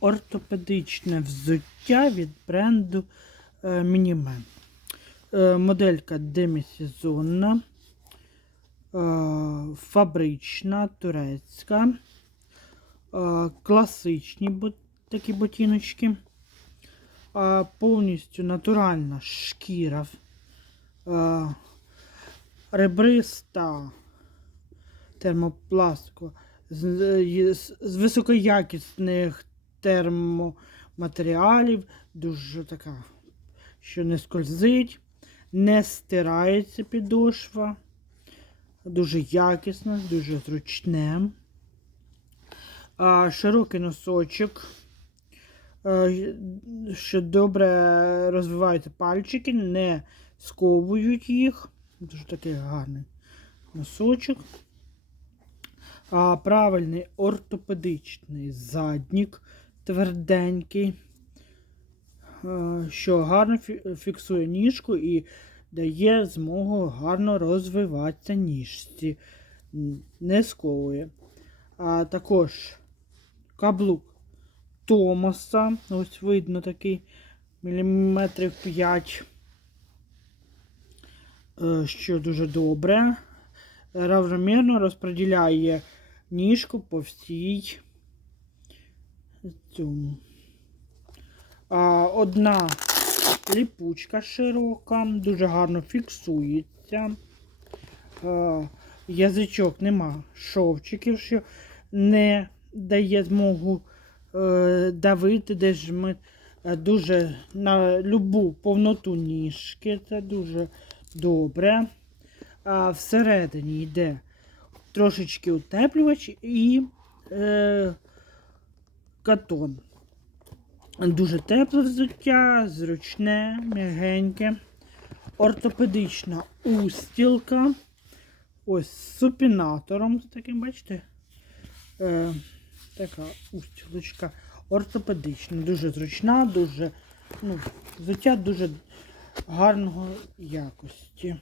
ортопедичне взуття від бренду Мінімен. Е, Моделька демісезонна, е, фабрична, турецька, е, класичні такі ботиночки, повністю натуральна шкіра, ребриста з, з високоякісних термоматеріалів, дуже така, що не скользить, не стирається підошва, дуже якісне, дуже зручне. А, широкий носочок, е, що добре розвиваються пальчики, не сковують їх. Дуже такий гарний носочок. А, правильний ортопедичний заднік, тверденький, е, що гарно фіксує ніжку і дає змогу гарно розвиватися ніжці, не сковує. А також каблук Томаса, ось видно такий міліметрів 5, е, що дуже добре равномірно розподіляє ніжку по всій цьому. А, одна ліпучка широка, дуже гарно фіксується. А, язичок нема шовчиків, що не дає змогу е, давити, де ж ми е, дуже на любу повноту ніжки. Це дуже добре а всередині йде трошечки утеплювач і е, катон. Дуже тепле взуття, зручне, м'ягеньке, ортопедична устілка. Ось з супінатором, з таким, бачите? Е, така устілочка ортопедична, дуже зручна, дуже, ну, взуття дуже гарного якості.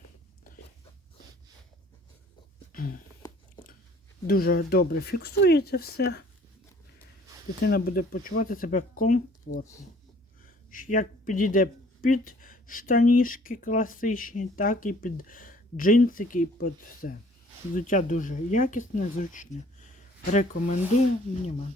Дуже добре фіксується все. Дитина буде почувати себе комфортно. Як підійде під штанішки класичні, так і під джинсики і під все. Взуття дуже якісне, зручне. Рекомендую, нема.